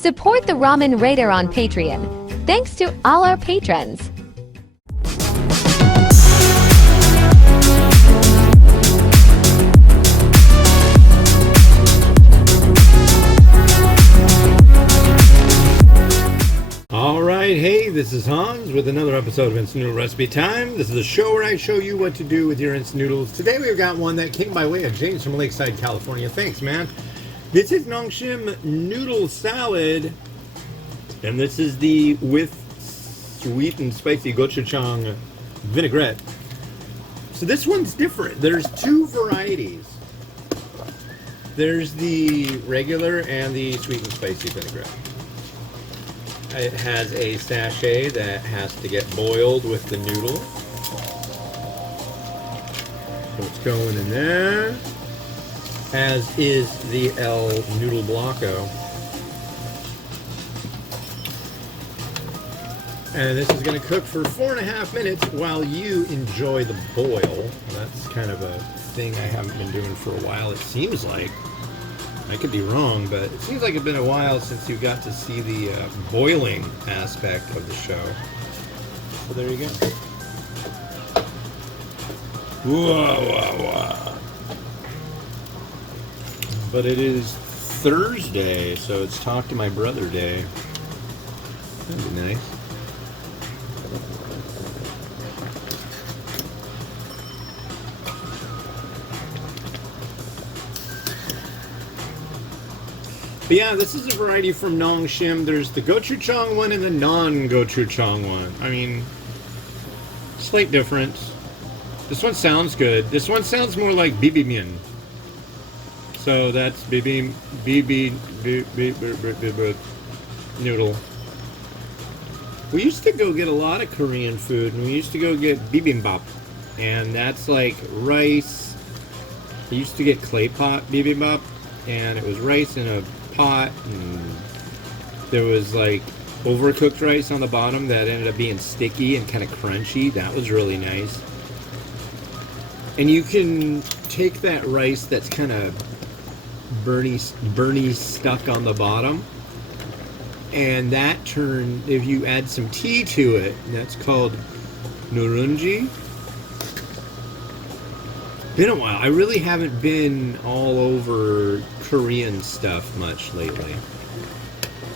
Support the Ramen Raider on Patreon. Thanks to all our patrons. Alright, hey, this is Hans with another episode of Instant Noodle Recipe Time. This is a show where I show you what to do with your instant noodles. Today we've got one that came by way of James from Lakeside, California. Thanks, man. This is Nongshim noodle salad, and this is the with sweet and spicy Gochujang vinaigrette. So this one's different. There's two varieties. There's the regular and the sweet and spicy vinaigrette. It has a sachet that has to get boiled with the noodle. So it's going in there. As is the El Noodle Blanco. And this is going to cook for 4.5 minutes while you enjoy the boil. That's kind of a thing I haven't been doing for a while, it seems like. I could be wrong, but it seems like it's been a while since you got to see the boiling aspect of the show. So there you go. Whoa. But it is Thursday, so it's Talk to My Brother Day. That'd be nice. But yeah, this is a variety from Nongshim. There's the Gochujang one and the non-Gochujang one. I mean, slight difference. This one sounds good. This one sounds more like bibimbap. So that's bibi noodle. We used to go get a lot of Korean food, and we used to go get bibimbap, and that's like rice. We used to get clay pot bibimbap, and it was rice in a pot, and there was like overcooked rice on the bottom that ended up being sticky and kind of crunchy. That was really nice. And you can take that rice that's kind of burny stuck on the bottom, and that if you add some tea to it, that's called nurunji. Been a while. I really haven't been all over Korean stuff much lately.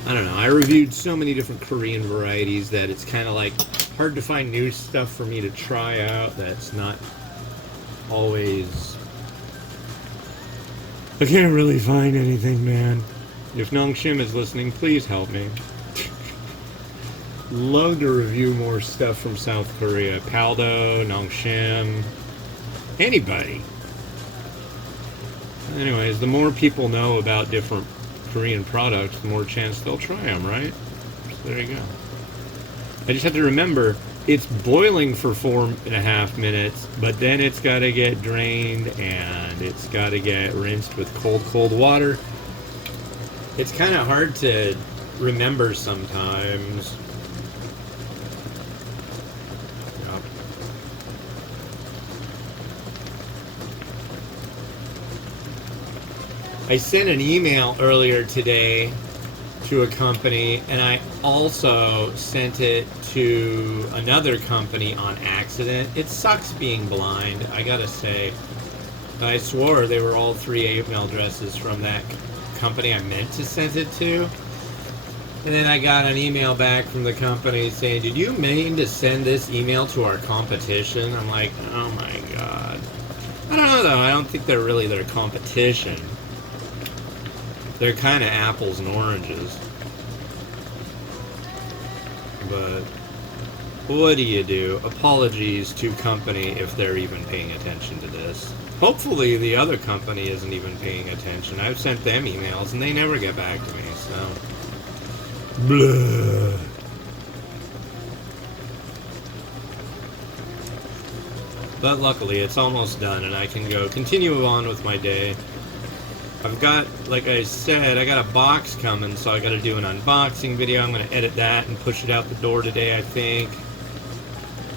I don't know. I reviewed so many different Korean varieties that it's kind of like hard to find new stuff for me to try out that's not always... I can't really find anything, man. If Nongshim is listening, please help me. Love to review more stuff from South Korea. Paldo, Nongshim, anybody. Anyways, the more people know about different Korean products, the more chance they'll try them, right? So there you go. I just have to remember, it's boiling for 4.5 minutes, but then it's got to get drained and it's got to get rinsed with cold water. It's kind of hard to remember sometimes. Yep. I sent an email earlier today to a company, and I also sent it to another company on accident. It sucks being blind, I gotta say. I swore they were all 3 email addresses from that company I meant to send it to. And then I got an email back from the company saying, did you mean to send this email to our competition? I'm like, oh my god. I don't know though, I don't think they're really their competition. They're kind of apples and oranges. But what do you do? Apologies to company if they're even paying attention to this. Hopefully the other company isn't even paying attention. I've sent them emails and they never get back to me, so... Blah. But luckily it's almost done and I can continue on with my day. I've got, like I said, I got a box coming, so I got to do an unboxing video. I'm going to edit that and push it out the door today, I think.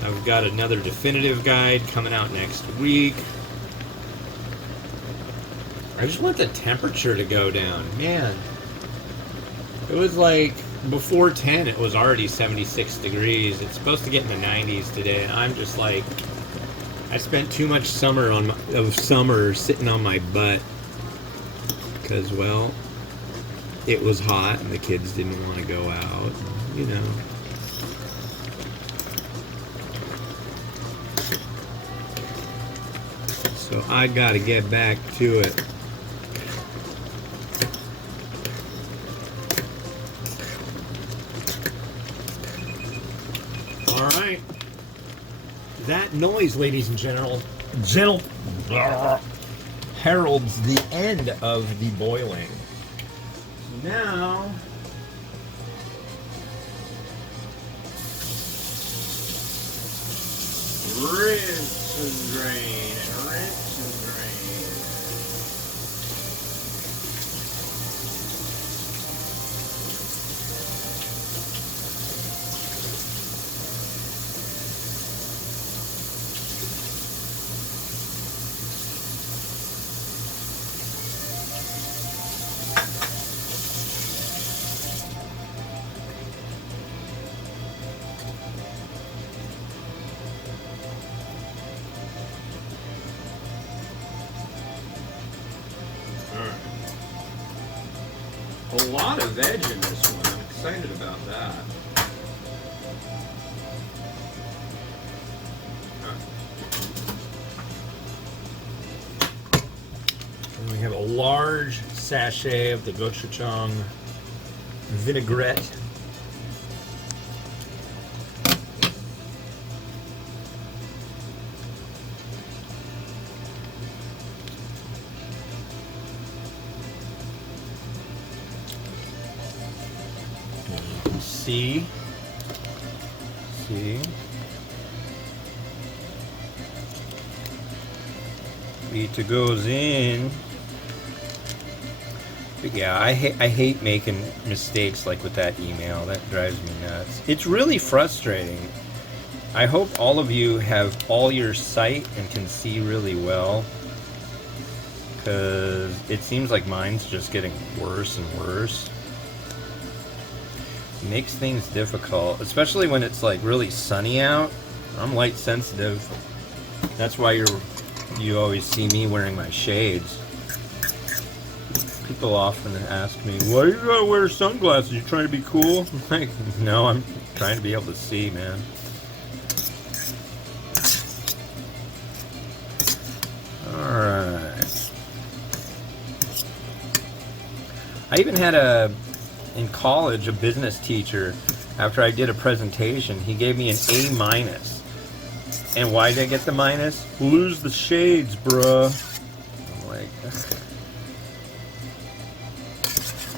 I've got another definitive guide coming out next week. I just want the temperature to go down. Man, It was like before 10, it was already 76 degrees. It's supposed to get in the 90s today, and I'm just like, I spent too much summer sitting on my butt because, well, it was hot and the kids didn't want to go out, you know. So I gotta get back to it. All right. That noise, ladies and gentlemen, heralds the end of the boiling. Now, rinse and drain, and rinse and drain. A lot of veg in this one. I'm excited about that. And we have a large sachet of the Gochujang vinaigrette. See, it goes in. But yeah, I hate making mistakes like with that email. That drives me nuts. It's really frustrating. I hope all of you have all your sight and can see really well, because it seems like mine's just getting worse and worse. Makes things difficult, especially when it's like really sunny out. I'm light sensitive. That's why you always see me wearing my shades. People often ask me, why you gotta wear sunglasses? You trying to be cool? I'm like, no, I'm trying to be able to see, man. Alright. I even had in college, a business teacher, after I did a presentation, he gave me an A-. And why did I get the minus? Lose the shades, bruh. I'm like,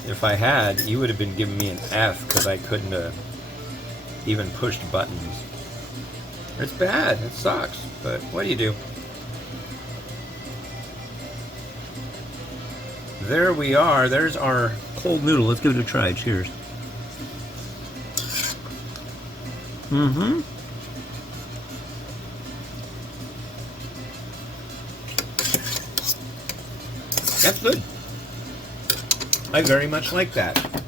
if I had, you would have been giving me an F, because I couldn't have even pushed buttons. It's bad. It sucks. But what do you do? There we are. There's our cold noodle. Let's give it a try. Cheers. That's good. I very much like that.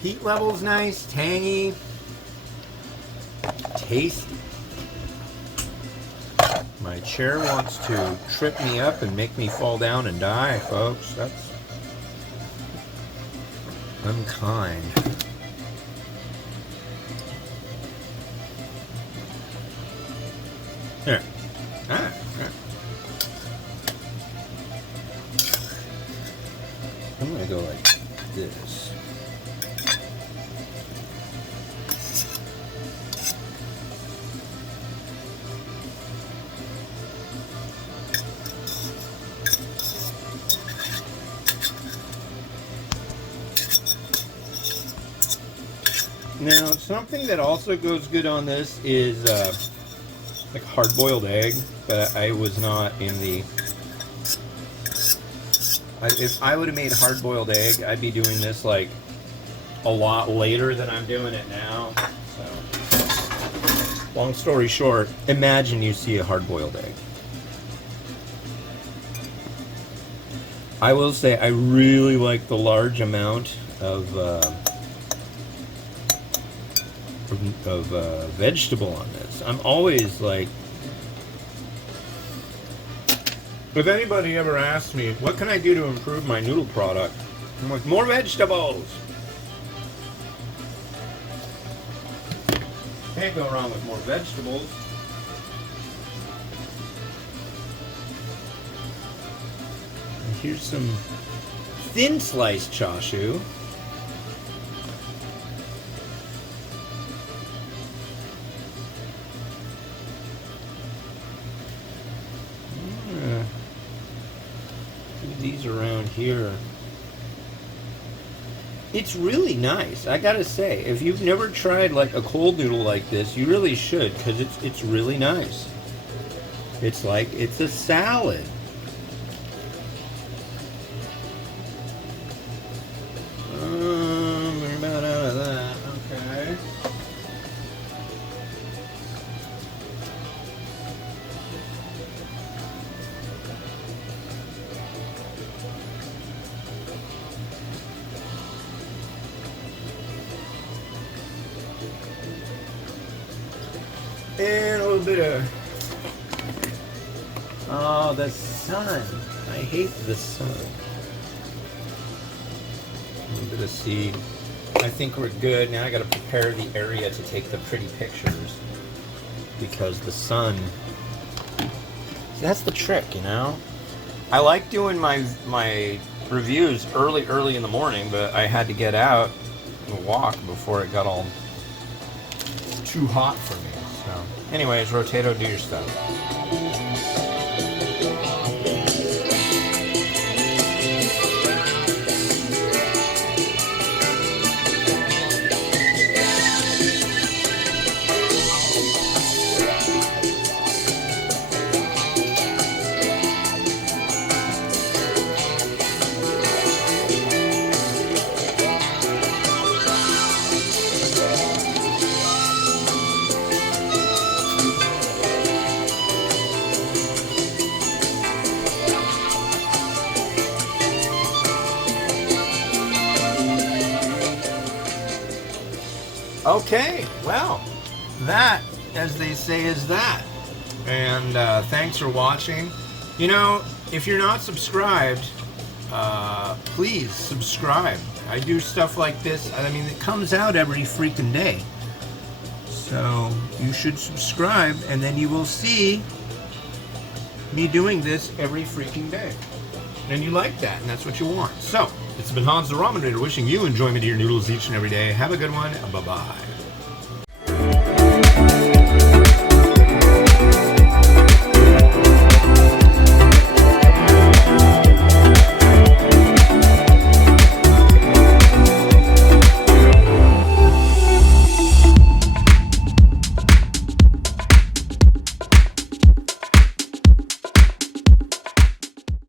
Heat level's nice, tangy, tasty. My chair wants to trip me up and make me fall down and die, folks. That's unkind. Here. Ah. I'm gonna go like this. Now, something that also goes good on this is like hard-boiled egg, but I was not in the... if I would have made hard-boiled egg, I'd be doing this like a lot later than I'm doing it now. So, long story short, imagine you see a hard-boiled egg. I will say I really like the large amount of of vegetable on this. I'm always like, if anybody ever asks me, what can I do to improve my noodle product? I'm like, more vegetables. Can't go wrong with more vegetables. And here's some thin sliced chashu. These around here. It's really nice, I gotta say. If you've never tried like a cold noodle like this, you really should, because it's really nice. It's like it's a salad. We're about out of that. Okay. And a little bit of, oh, the sun. I hate the sun. A little bit of seed. I think we're good. Now I gotta prepare the area to take the pretty pictures, because the sun, that's the trick, you know? I like doing my reviews early in the morning, but I had to get out and walk before it got all too hot for me. So, anyways, Rotato, do your stuff. Okay, well, that, as they say, is that. And thanks for watching. You know, if you're not subscribed, please subscribe. I do stuff like this. I mean, it comes out every freaking day. So you should subscribe, and then you will see me doing this every freaking day. And you like that, and that's what you want. So, it's been Hans the Ramen Raider wishing you enjoyment of your noodles each and every day. Have a good one. Bye-bye.